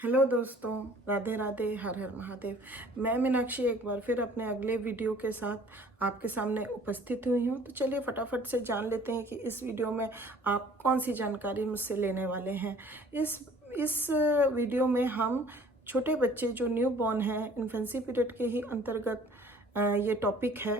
Hello दोस्तों, राधे राधे, हर हर महादेव। मैं मीनाक्षी एक बार फिर अपने अगले वीडियो के साथ आपके सामने उपस्थित हुई हूँ। तो चलिए फटाफट से जान लेते हैं कि इस वीडियो में आप कौन सी जानकारी मुझसे लेने वाले हैं। इस वीडियो में हम छोटे बच्चे जो न्यू बॉर्न हैं, इन्फेंसी पीरियड के ही अंतर्गत ये टॉपिक है।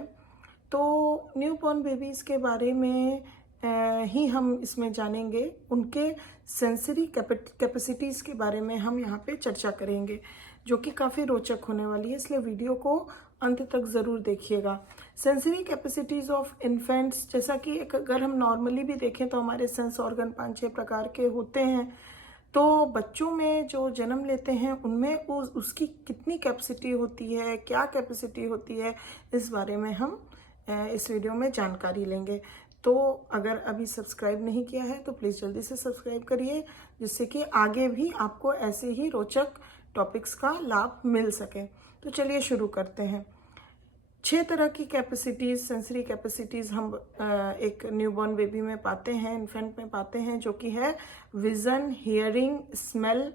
तो न्यू बॉर्न बेबीज़ के बारे में ही हम इसमें जानेंगे। उनके सेंसरी कैपेसिटीज़ के बारे में हम यहाँ पे चर्चा करेंगे, जो कि काफ़ी रोचक होने वाली है, इसलिए वीडियो को अंत तक ज़रूर देखिएगा। सेंसरी कैपेसिटीज़ ऑफ इन्फेंट्स, जैसा कि अगर हम नॉर्मली भी देखें तो हमारे सेंस ऑर्गन 5-6 प्रकार के होते हैं। तो बच्चों में जो जन्म लेते हैं उनमें उसकी कितनी कैपेसिटी होती है, क्या कैपेसिटी होती है, इस बारे में हम इस वीडियो में जानकारी लेंगे। तो अगर अभी सब्सक्राइब नहीं किया है तो प्लीज़ जल्दी से सब्सक्राइब करिए, जिससे कि आगे भी आपको ऐसे ही रोचक टॉपिक्स का लाभ मिल सके। तो चलिए शुरू करते हैं। 6 तरह की कैपेसिटीज़, सेंसरी कैपेसिटीज़ हम एक न्यूबॉर्न बेबी में पाते हैं, इन्फेंट में पाते हैं, जो कि है vision, hearing, smell,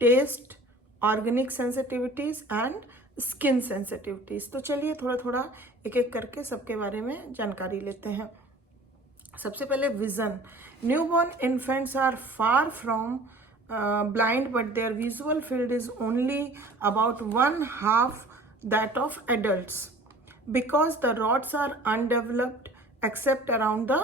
taste, organic sensitivities and skin sensitivities. तो चलिए थोड़ा थोड़ा एक एक करके सबके बारे में जानकारी लेते हैं। सबसे पहले vision. Newborn infants are far from blind, but their visual field is only about 1/2 that of adults, because the rods are undeveloped except around the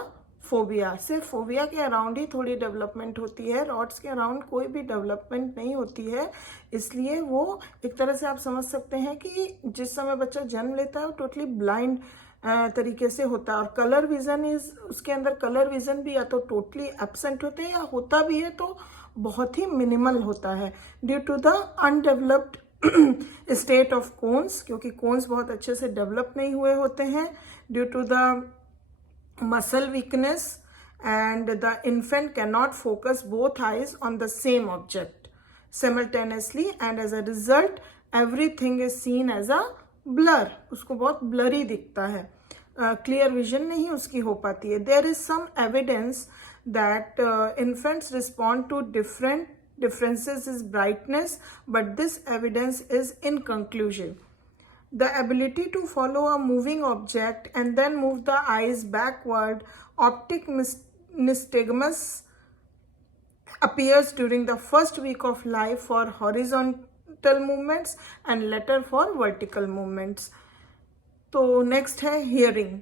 phobia. सिर्फ फोबिया के अराउंड ही थोड़ी डेवलपमेंट होती है, रॉड्स के अराउंड कोई भी development नहीं होती है। इसलिए वो एक तरह से आप समझ सकते हैं कि जिस समय बच्चा जन्म लेता है वो टोटली ब्लाइंड तरीके से होता है। और कलर विजन उसके अंदर कलर विजन भी या तो टोटली एब्सेंट होते हैं, या होता भी है तो बहुत ही मिनिमल होता है, due to the undeveloped state of cones, क्योंकि कोन्स बहुत अच्छे से डेवलप नहीं हुए होते हैं, due to the muscle weakness, and the infant cannot focus both eyes on the same object simultaneously, and as a result everything is seen as a blur। उसको बहुत blurry दिखता है, clear vision नहीं उसकी हो पाती है। There is some evidence that infants respond to differences in brightness, but this evidence is inconclusive। The ability to follow a moving object and then move the eyes backward, optic nystagmus, appears during the first week of life for horizontal movements and later for vertical movements। तो next है hearing।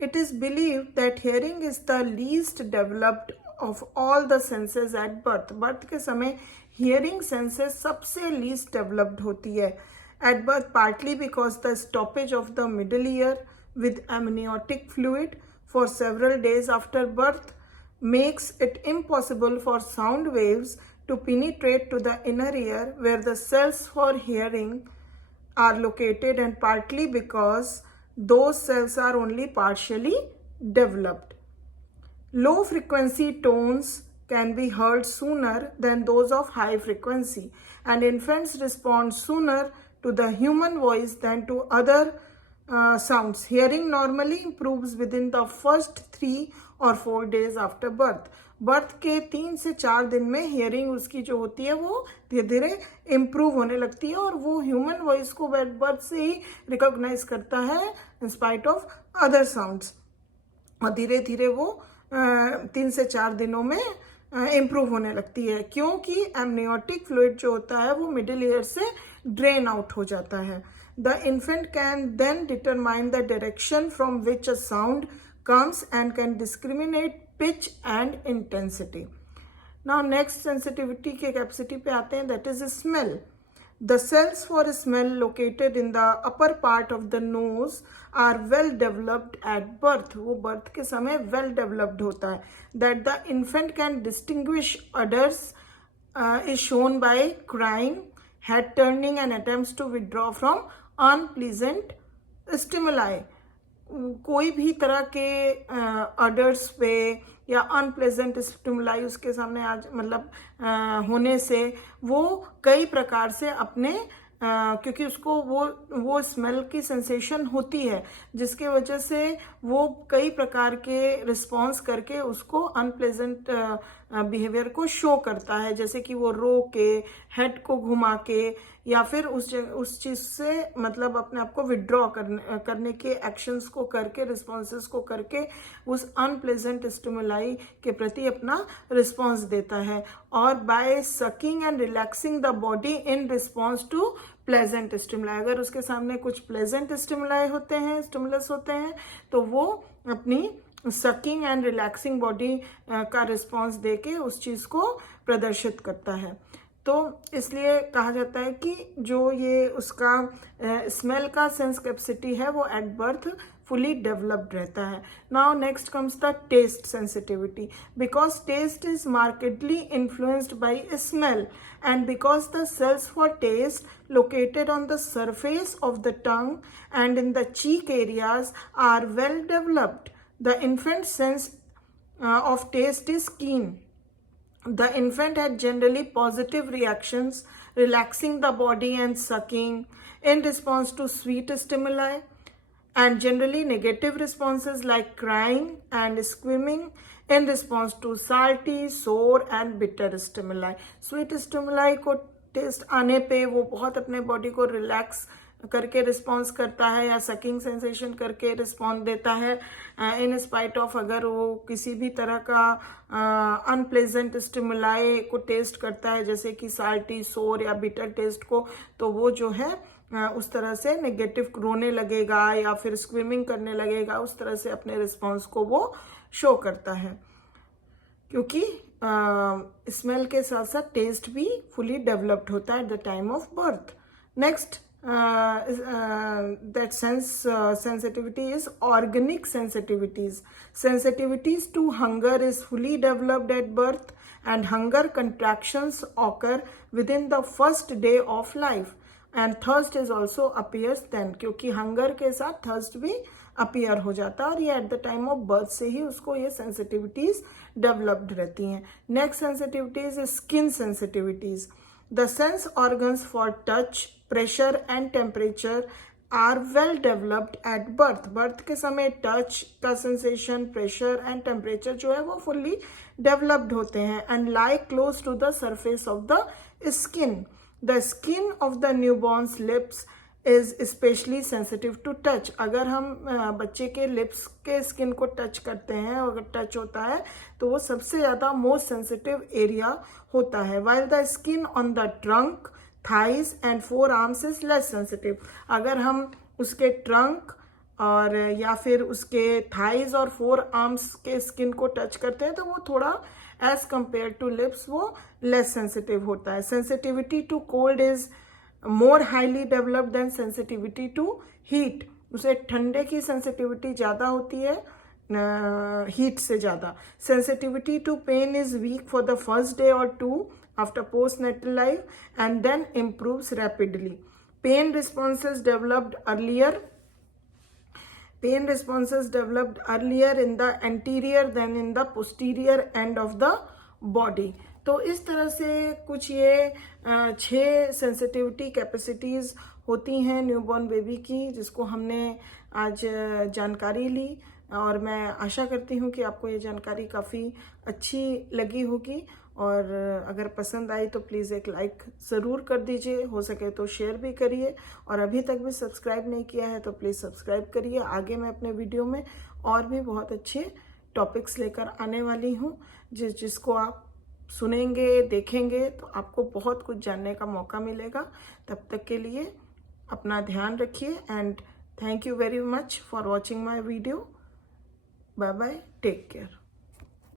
It is believed that hearing is the least developed of all the senses at birth। birth के समय hearing senses सबसे least developed होती है at birth, partly because the stoppage of the middle ear with amniotic fluid for several days after birth makes it impossible for sound waves to penetrate to the inner ear where the cells for hearing are located, and partly because those cells are only partially developed। Low frequency tones can be heard sooner than those of high frequency, and infants respond sooner to the human voice than to other sounds। Hearing normally improves within the first 3 or 4 days after birth। Birth के 3 से 4 दिन में hearing उसकी जो होती है वो धीरे धीरे इम्प्रूव होने लगती है, और वो ह्यूमन वॉइस को बर्थ से ही रिकॉग्नाइज करता है in spite of other sounds, और धीरे धीरे वो 3 से 4 दिनों में इम्प्रूव होने लगती है, क्योंकि एमनियोटिक फ्लूइड जो होता है वो मिडिल ईयर से ड्रेन आउट हो जाता है। The infant can then determine the direction from which a sound comes and can discriminate pitch and intensity. Now next sensitivity के कैपेसिटी पे आते हैं, that is smell. The cells for smell located in the upper part of the nose are well developed at birth। वो birth के समय well developed होता है। That the infant can distinguish odors is shown by crying, head turning and attempts to withdraw from unpleasant stimuli। कोई भी तरह के orders पे या अनप्लेजेंट स्टिमुलाई उसके सामने आज होने से वो कई प्रकार से अपने क्योंकि उसको वो स्मेल की सेंसेशन होती है, जिसके वजह से वो कई प्रकार के रिस्पॉन्स करके उसको अनप्लेजेंट बिहेवियर को शो करता है, जैसे कि वो रो के, हेड को घुमा के, या फिर उस चीज से मतलब अपने आप को विड्रॉ करने के एक्शंस को करके, रिस्पॉन्सेस को करके उस अनप्लेजेंट स्टिमुलाई के प्रति अपना रिस्पॉन्स देता है। और by sucking and relaxing the body in response to pleasant stimuli, अगर उसके सामने कुछ प्लेजेंट स्टिमुलाई होते हैं, स्टिमुलस होते हैं, तो वो अपनी सकिंग एंड रिलैक्सिंग बॉडी का रिस्पॉन्स देके उस चीज को प्रदर्शित करता है। तो इसलिए कहा जाता है कि जो ये उसका स्मेल का सेंस कैपेसिटी है वो एट बर्थ fully developed रहता है। Now next comes the taste sensitivity, because taste is markedly influenced by smell, and because the cells for taste located on the surface of the tongue and in the cheek areas are well developed, the infant sense of taste is keen. The infant had generally positive reactions, relaxing the body and sucking in response to sweet stimuli, and generally negative responses like crying and screaming in response to salty, sour and bitter stimuli. Sweet stimuli को test आने पे वो बहुत अपने body को relax करके response करता है या सकिंग सेंसेशन करके रिस्पॉन्स देता है, इन स्पाइट ऑफ अगर वो किसी भी तरह का अनप्लेजेंट स्टिमुलाई को टेस्ट करता है, जैसे कि साल्टी, सोर या बिटर टेस्ट को, तो वो जो है उस तरह से नेगेटिव रोने लगेगा या फिर स्क्रीमिंग करने लगेगा, उस तरह से अपने रिस्पॉन्स को वो शो करता है, क्योंकि स्मेल के साथ साथ टेस्ट भी फुली डेवलप्ड होता है at the time of birth. Next that sensitivity is organic sensitivities. Sensitivities to hunger is fully developed at birth, and hunger contractions occur within the first day of life, and thirst is also appears then, क्योंकि hunger के साथ thirst भी appear हो जाता है और ये at the time of birth से ही उसको ये sensitivities developed रहती हैं। Next sensitivities is skin sensitivities. The sense organs for touch, pressure and temperature are well developed at birth. Birth के समय touch का sensation, pressure and temperature जो है वो fully developed होते हैं and lie close to the surface of the skin. The skin of the newborn's lips is especially sensitive to touch. अगर हम बच्चे के लिप्स के स्किन को टच करते हैं, अगर टच होता है तो वो सबसे ज़्यादा मोस्ट सेंसिटिव एरिया होता है। While the skin on the trunk, thighs and forearms is less sensitive. अगर हम उसके ट्रंक और या फिर उसके थाइज और फोर आर्म्स के स्किन को टच करते हैं तो वो थोड़ा एज कंपेयर टू लिप्स वो लेस सेंसिटिव होता है। Sensitivity to cold is more highly developed than sensitivity to heat. उसे ठंडे की सेंसिटिविटी ज़्यादा होती है हीट से ज़्यादा। Sensitivity to pain is weak for the first day और two after postnatal life and then improves rapidly. Pain responses developed earlier in the anterior than in the posterior end of the body. तो इस तरह से कुछ ये 6 sensitivity capacities होती हैं newborn baby की, जिसको हमने आज जानकारी ली और मैं आशा करती हूँ कि आपको ये जानकारी काफ़ी अच्छी लगी होगी और अगर पसंद आई तो प्लीज़ एक लाइक ज़रूर कर दीजिए, हो सके तो शेयर भी करिए और अभी तक भी सब्सक्राइब नहीं किया है तो प्लीज़ सब्सक्राइब करिए। आगे मैं अपने वीडियो में और भी बहुत अच्छे टॉपिक्स लेकर आने वाली हूँ जिसको आप सुनेंगे, देखेंगे तो आपको बहुत कुछ जानने का मौका मिलेगा। तब तक के लिए अपना ध्यान रखिए and thank you very much for watching my video. Bye bye, take care.